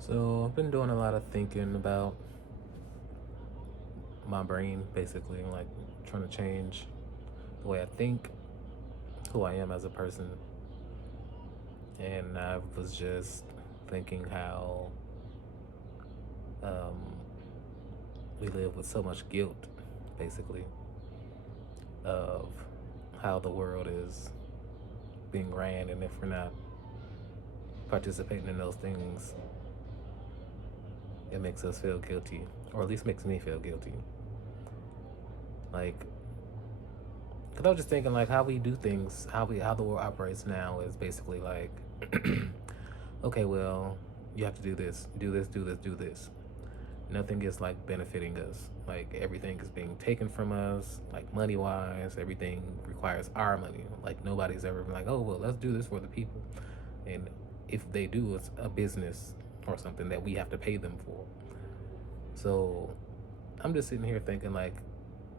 So I've been doing a lot of thinking about my brain, basically, like trying to change the way I think, who I am as a person. And I was just thinking how um, we live with so much guilt, basically, of how the world is being ran, and if we're not participating in those things, it makes us feel guilty, or at least makes me feel guilty. Like, because I was just thinking, like, how we do things, how the world operates now is basically like, okay, well, you have to do this, do this, do this, do this. Nothing is like benefiting us. Like everything is being taken from us, like money wise. Everything requires our money. Like nobody's ever been like, oh well, let's do this for the people. And if they do, it's a business or something that we have to pay them for. So I'm just sitting here thinking like,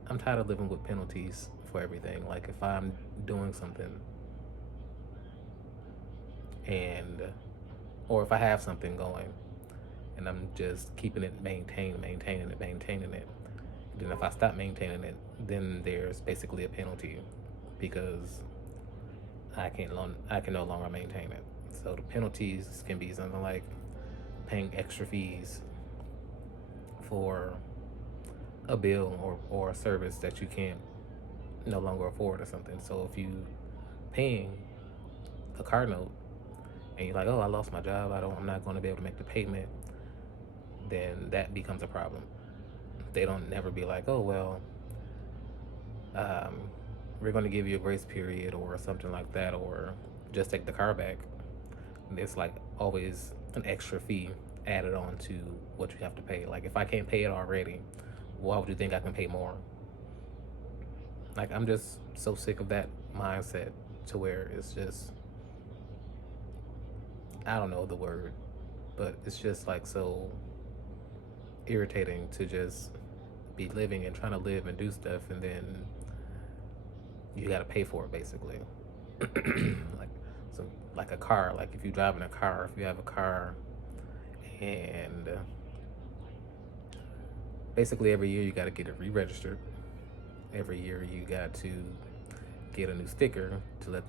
I'm tired of living with penalties for everything. Like if I'm doing something and or if I have something going and I'm just keeping it maintaining it. Then if I stop maintaining it, then there's basically a penalty because I can no longer maintain it. So the penalties can be something like paying extra fees for a bill or a service that you can't no longer afford or something. So if you paying a car note and you're like, oh, I lost my job, I'm not going to be able to make the payment, then that becomes a problem. They don't never be like, oh well, um, we're going to give you a grace period or something like that, or just take the car back. It's like always an extra fee added on to what you have to pay. Like if I can't pay it already, why would you think I can pay more? Like I'm just so sick of that mindset to where it's just I don't know the word, but it's just like so irritating to just be living and trying to live and do stuff and then you got to pay for it basically. like so like a car, like if you drive in a car, if you have a car and basically every year you got to get it re-registered. Every year you got to get a new sticker to let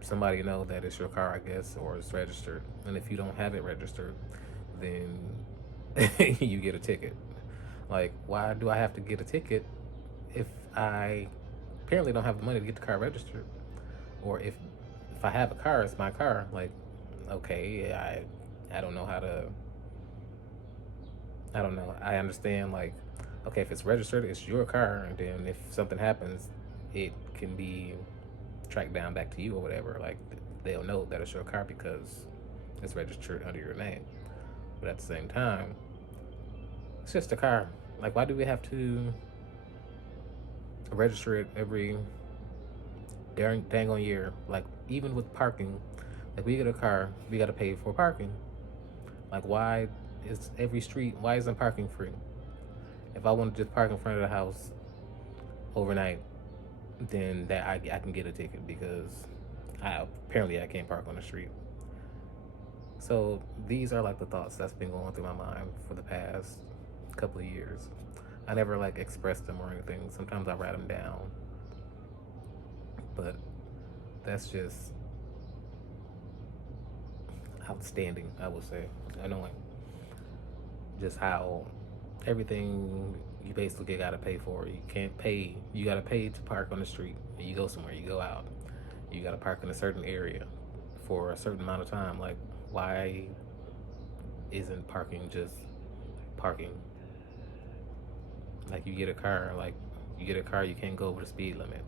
somebody know that it's your car, I guess, or it's registered. And if you don't have it registered, then you get a ticket. Like, why do I have to get a ticket if I apparently don't have the money to get the car registered? Or if I have a car, it's my car. Like, okay, I don't know how to. I don't know. I understand like, okay, if it's registered, it's your car, and then if something happens, it can be tracked down back to you or whatever. Like, they'll know that it's your car because it's registered under your name. But at the same time, it's just a car. Like, why do we have to register it every dang on year? Like, even with parking, like we get a car, we got to pay for parking. Like, why is every street? Why isn't parking free? If I want to just park in front of the house overnight, then I can get a ticket because apparently I can't park on the street. So these are like the thoughts that's been going through my mind for the past couple of years. I never like expressed them or anything. Sometimes I write them down, but that's just outstanding. I would say annoying. Just how everything you basically gotta pay for. You can't pay. You gotta pay to park on the street. You go somewhere. You go out. You gotta park in a certain area for a certain amount of time. Like, why isn't parking just parking? Like, you get a car, you can't go over the speed limit.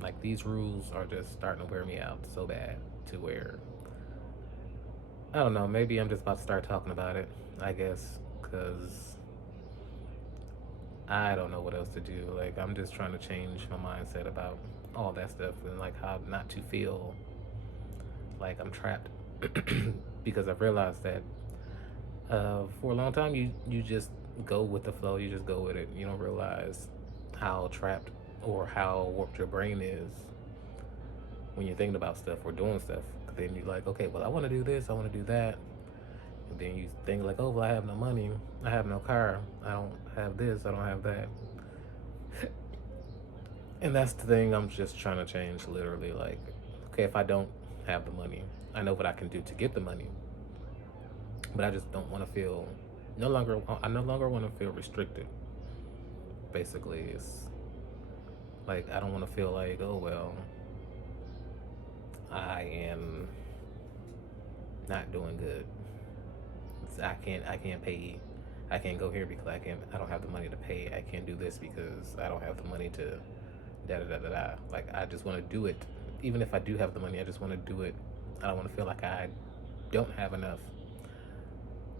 Like, these rules are just starting to wear me out so bad to where I don't know. Maybe I'm just about to start talking about it. I guess because I don't know what else to do. Like, I'm just trying to change my mindset about all that stuff and like how not to feel like I'm trapped because I've realized that for a long time you just go with the flow. You just go with it. You don't realize how trapped or how warped your brain is when you're thinking about stuff or doing stuff. Then you're like, okay, well, I want to do this, I want to do that, And then you think like, oh, well, I have no money, I have no car, I don't have this, I don't have that. And that's the thing I'm just trying to change, literally. Like, okay, if I don't have the money, I know what I can do to get the money, but I just don't want to feel I no longer want to feel restricted. Basically, it's like I don't want to feel like, oh well, I am not doing good. I can't pay. I can't go here because I don't have the money to pay. I can't do this because I don't have the money to da da da da da. Like I just want to do it. Even if I do have the money, I just want to do it. I don't want to feel like I don't have enough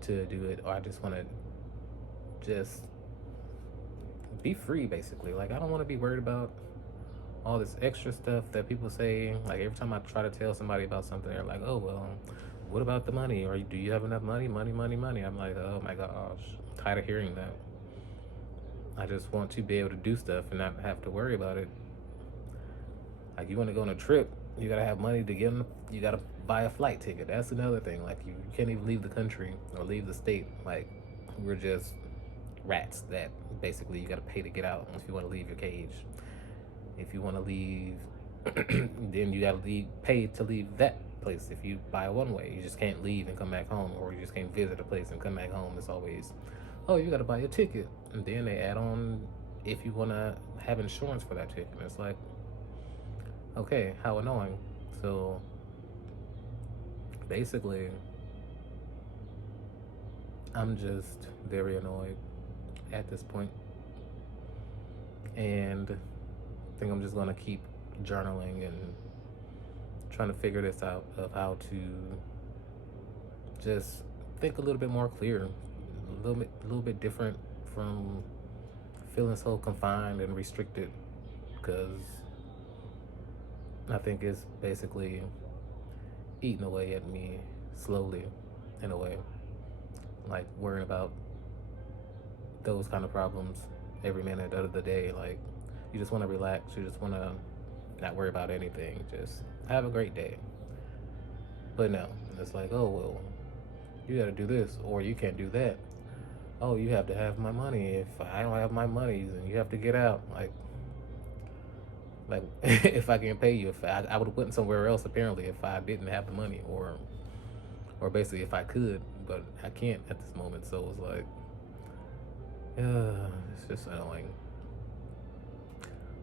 to do it, or I just want to just be free, basically. Like I don't want to be worried about all this extra stuff that people say. Like every time I try to tell somebody about something, they're like, "Oh well, what about the money? Or do you have enough money? Money, money, money." I'm like, "Oh my gosh, I'm tired of hearing that." I just want to be able to do stuff and not have to worry about it. Like you want to go on a trip, you gotta have money to get on. You gotta buy a flight ticket. That's another thing. Like you can't even leave the country or leave the state. Like we're just rats that basically you gotta pay to get out if you want to leave your cage. If you want to leave, then you gotta pay to leave that place. If you buy one way, you just can't leave and come back home, or you just can't visit a place and come back home. It's always, oh, you gotta buy a ticket, and then they add on if you wanna have insurance for that ticket. And it's like, okay, how annoying. So basically, I'm just very annoyed at this point, and I think I'm just gonna keep journaling and trying to figure this out of how to just think a little bit more clear, a little bit different from feeling so confined and restricted, because I think it's basically eating away at me slowly, in a way. Like worrying about those kind of problems every minute of the day. Like you just want to relax. You just want to not worry about anything. Just have a great day. But no, it's like, oh well, you got to do this or you can't do that. Oh, you have to have my money. If I don't have my money, then you have to get out. Like if I can't pay you, if I would have went somewhere else apparently if I didn't have the money, or basically if I could, but I can't at this moment. So it's like, it's just annoying.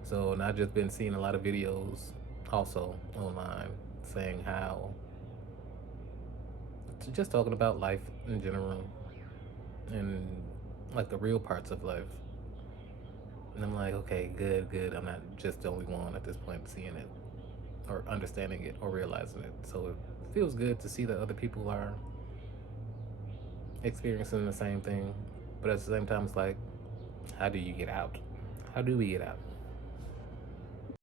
So, and I've just been seeing a lot of videos also online saying how, just talking about life in general and like the real parts of life. And I'm like, okay, good, good. I'm not just the only one at this point seeing it or understanding it or realizing it. So it feels good to see that other people are experiencing the same thing. But at the same time, it's like, how do you get out? How do we get out?